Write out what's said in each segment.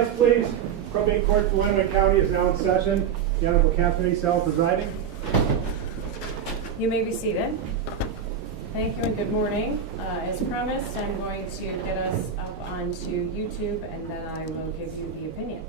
rise, please. Probate Court for Lenawee County is now in session. The Honorable Catherine Sell presiding. You may be seated. Thank you and good morning. As promised, I'm going to get us up onto YouTube and then I will give you the opinion.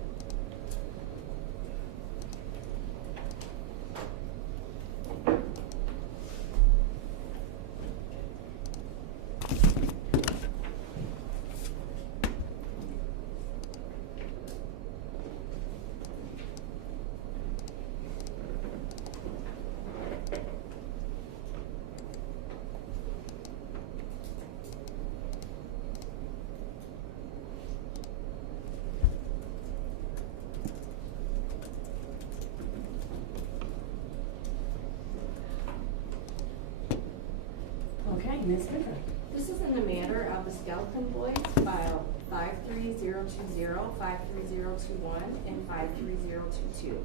Okay, Ms. Gifford. This is in the matter of the Skelton boys, file 53020, 53021, and 53022.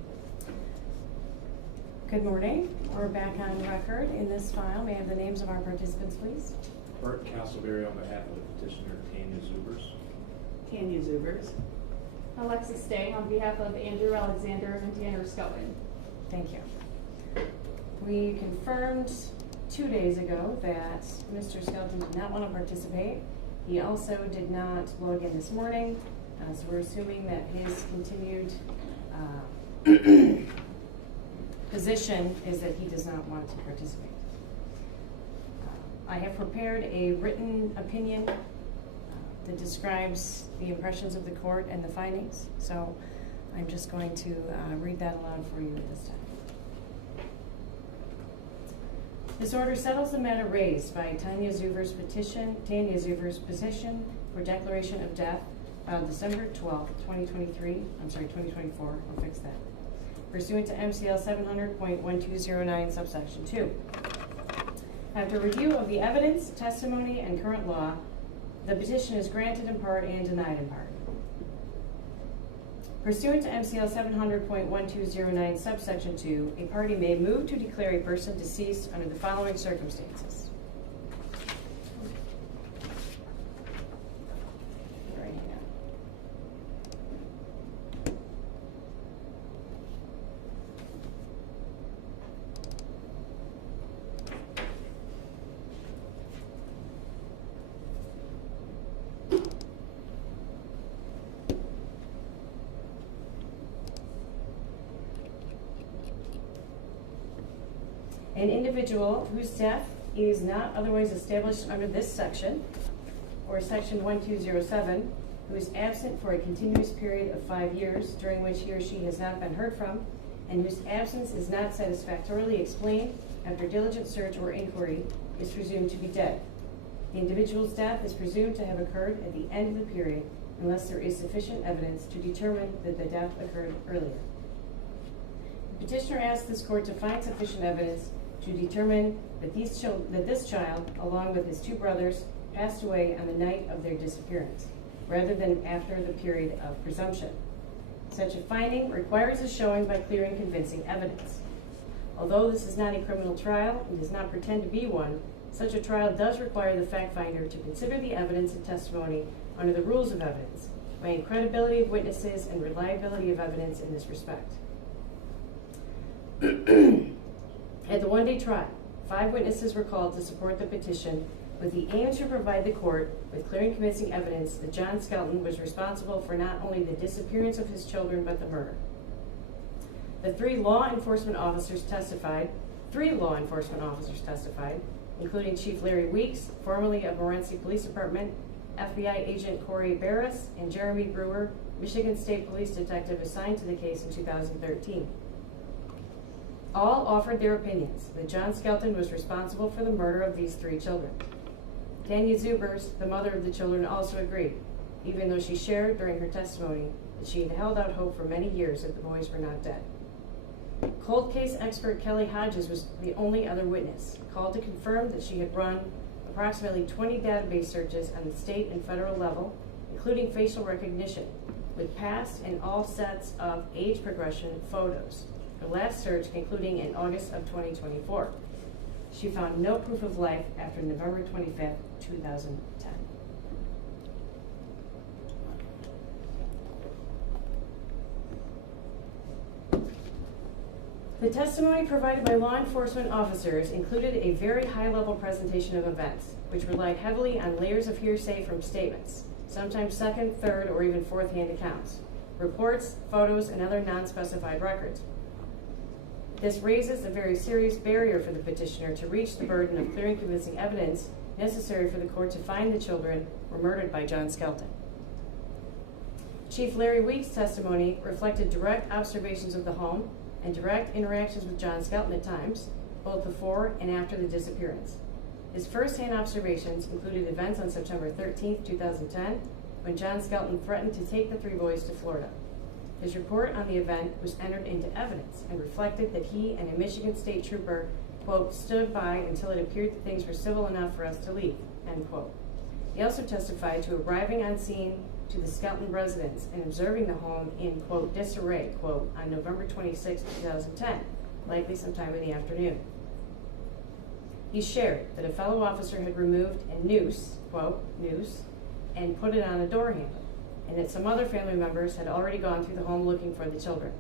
Good morning. We're back on record in this file. May I have the names of our participants, please? Bert Castleberry on behalf of the petitioner Tanya Zubers. Tanya Zubers. Alexis Day on behalf of Andrew Alexander and Tanner Skelton. Thank you. We confirmed 2 days ago that Mr. Skelton did not want to participate. He also did not log in this morning, so we're assuming that his continued position is that he does not want to participate. I have prepared a written opinion that describes the impressions of the court and the findings, so I'm just going to read that aloud for you at this time. This order settles the matter raised by Tanya Zubers' petition for declaration of death filed December 12th, 2024, I'll fix that, pursuant to MCL 700.1209 subsection 2. After review of the evidence, testimony, and current law, the petition is granted in part and denied in part. Pursuant to MCL 700.1209 subsection 2, a party may move to declare a person deceased under the following circumstances. Right here. An individual whose death is not otherwise established under this section, or section 1207, who is absent for a continuous period of 5 years during which he or she has not been heard from, and whose absence is not satisfactorily explained after diligent search or inquiry, is presumed to be dead. The individual's death is presumed to have occurred at the end of the period unless there is sufficient evidence to determine that the death occurred earlier. The petitioner asks this court to find sufficient evidence to determine that this child, along with his 2 brothers, passed away on the night of their disappearance, rather than after the period of presumption. Such a finding requires a showing by clear and convincing evidence. Although this is not a criminal trial and does not pretend to be one, such a trial does require the fact finder to consider the evidence and testimony under the rules of evidence, weighing credibility of witnesses and reliability of evidence in this respect. At the one-day trial, 5 witnesses were called to support the petition with the aim to provide the court with clear and convincing evidence that John Skelton was responsible for not only the disappearance of his children but the murder. The 3 law enforcement officers testified, including Chief Larry Weeks, formerly of Morenci Police Department, FBI agent Corey Barris, and Jeremy Brewer, Michigan State Police detective assigned to the case in 2013. All offered their opinions that John Skelton was responsible for the murder of these 3 children. Tanya Zubers, the mother of the children, also agreed, even though she shared during her testimony that she had held out hope for many years that the boys were not dead. Cold case expert Kelly Hodges was the only other witness, called to confirm that she had run approximately 20 database searches on the state and federal level, including facial recognition, with past and all sets of age progression photos. Her last search concluding in August of 2024. She found no proof of life after November 25th, 2010. The testimony provided by law enforcement officers included a very high-level presentation of events, which relied heavily on layers of hearsay from statements, sometimes second, third, or even fourth-hand accounts, reports, photos, and other non-specified records. This raises a very serious barrier for the petitioner to reach the burden of clear and convincing evidence necessary for the court to find the children were murdered by John Skelton. Chief Larry Weeks' testimony reflected direct observations of the home and direct interactions with John Skelton at times, both before and after the disappearance. His first-hand observations included events on September 13, 2010, when John Skelton threatened to take the 3 boys to Florida. His report on the event was entered into evidence and reflected that he and a Michigan State trooper, quote, stood by until it appeared that things were civil enough for us to leave, end quote. He also testified to arriving on scene to the Skelton residence and observing the home in, quote, disarray, quote, on November 26, 2010, likely sometime in the afternoon. He shared that a fellow officer had removed a noose, quote, noose, and put it on a door handle, and that some other family members had already gone through the home looking for the children.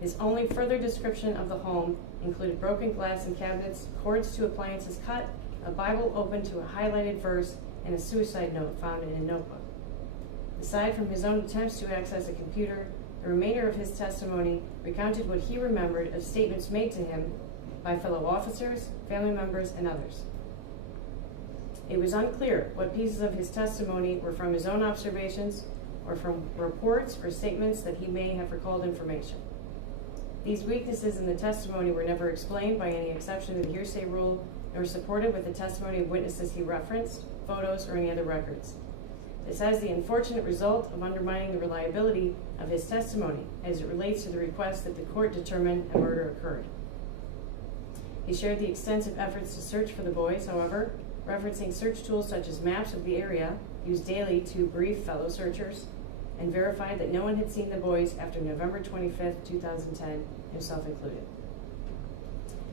His only further description of the home included broken glass in cabinets, cords to appliances cut, a Bible open to a highlighted verse, and a suicide note found in a notebook. Aside from his own attempts to access a computer, the remainder of his testimony recounted what he remembered of statements made to him by fellow officers, family members, and others. It was unclear what pieces of his testimony were from his own observations or from reports or statements that he may have recalled information. These weaknesses in the testimony were never explained by any exception to the hearsay rule, nor supported with the testimony of witnesses he referenced, photos, or any other records. This has the unfortunate result of undermining the reliability of his testimony as it relates to the request that the court determine a murder occurred. He shared the extensive efforts to search for the boys, however, referencing search tools such as maps of the area used daily to brief fellow searchers, and verified that no one had seen the boys after November 25, 2010, himself included.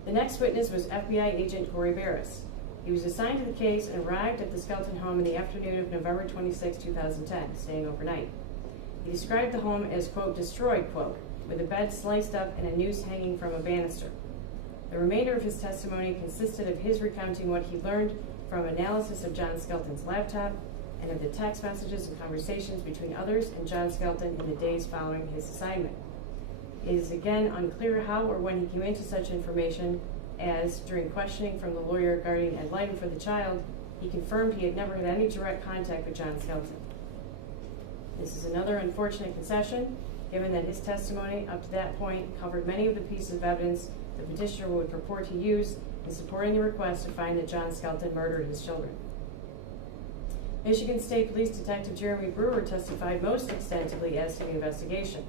The next witness was FBI agent Corey Barris. He was assigned to the case and arrived at the Skelton home in the afternoon of November 26, 2010, staying overnight. He described the home as, quote, destroyed, quote, with a bed sliced up and a noose hanging from a banister. The remainder of his testimony consisted of his recounting what he learned from analysis of John Skelton's laptop and of the text messages and conversations between others and John Skelton in the days following his assignment. It is again unclear how or when he came into such information, as during questioning from the lawyer guarding ad litem for the child, he confirmed he had never had any direct contact with John Skelton. This is another unfortunate concession, given that his testimony up to that point covered many of the pieces of evidence the petitioner would purport to use in supporting the request to find that John Skelton murdered his children. Michigan State Police Detective Jeremy Brewer testified most extensively as to the investigation,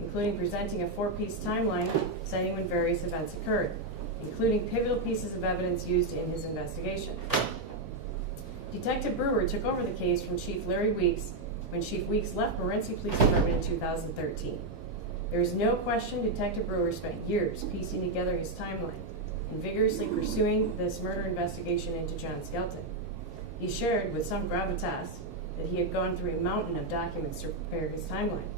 including presenting a 4-piece timeline citing when various events occurred, including pivotal pieces of evidence used in his investigation. Detective Brewer took over the case from Chief Larry Weeks when Chief Weeks left Morenci Police Department in 2013. There is no question Detective Brewer spent years piecing together his timeline and vigorously pursuing this murder investigation into John Skelton. He shared with some gravitas that he had gone through a mountain of documents to prepare his timeline.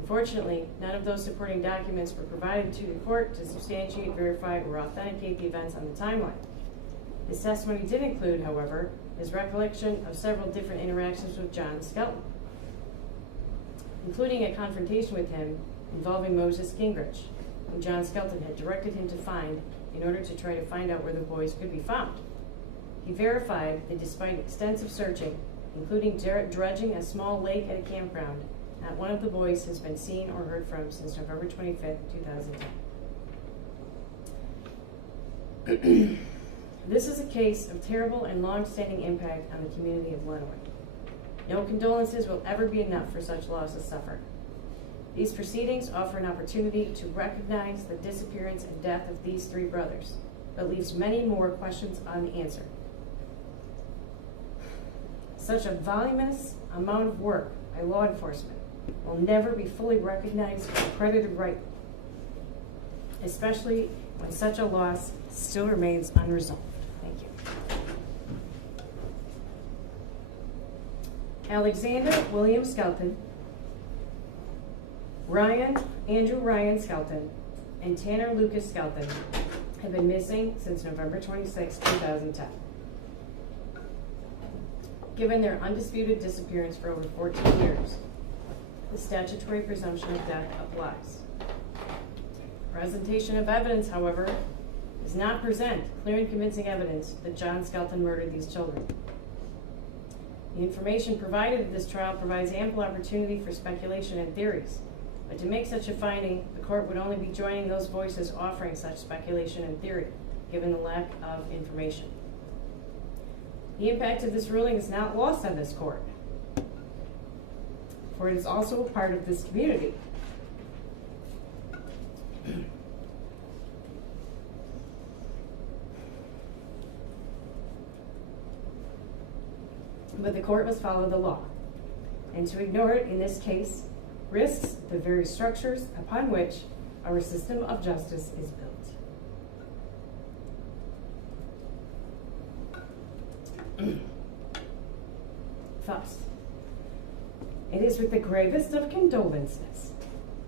Unfortunately, none of those supporting documents were provided to the court to substantiate, verify, or authenticate the events on the timeline. His testimony did include, however, his recollection of several different interactions with John Skelton, including a confrontation with him involving Moses Gingrich, whom John Skelton had directed him to find in order to try to find out where the boys could be found. He verified that despite extensive searching, including dredging a small lake at a campground, not one of the boys has been seen or heard from since November 25, 2010. This is a case of terrible and long-standing impact on the community of Lenawee. No condolences will ever be enough for such losses suffered. These proceedings offer an opportunity to recognize the disappearance and death of these 3 brothers, but leaves many more questions unanswered. Such a voluminous amount of work by law enforcement will never be fully recognized or credited rightly, especially when such a loss still remains unresolved. Thank you. Alexander William Skelton, Andrew Ryan Skelton, and Tanner Lucas Skelton have been missing since November 26, 2010. Given their undisputed disappearance for over 14 years, the statutory presumption of death applies. Presentation of evidence, however, does not present clear and convincing evidence that John Skelton murdered these children. The information provided at this trial provides ample opportunity for speculation and theories, but to make such a finding, the court would only be joining those voices offering such speculation and theory, given the lack of information. The impact of this ruling is not lost on this court, for it is also a part of this community. But the court must follow the law, and to ignore it in this case risks the very structures upon which our system of justice is built. Thus, it is with the gravest of condolences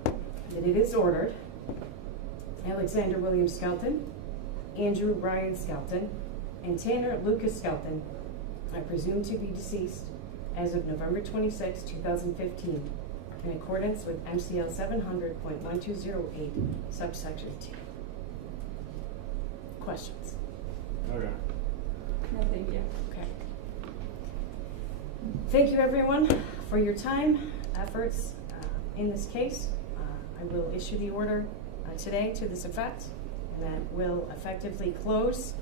that it is ordered Alexander William Skelton, Andrew Ryan Skelton, and Tanner Lucas Skelton are presumed to be deceased as of November 26, 2015, in accordance with MCL 700.1208, subsection 2. Questions? Okay. No, thank you. Okay. Thank you, everyone, for your time, efforts in this case. I will issue the order today to this effect, and that will effectively close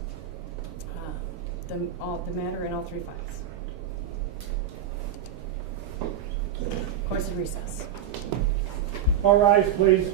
the matter in all three files. Course of recess. All rise, please.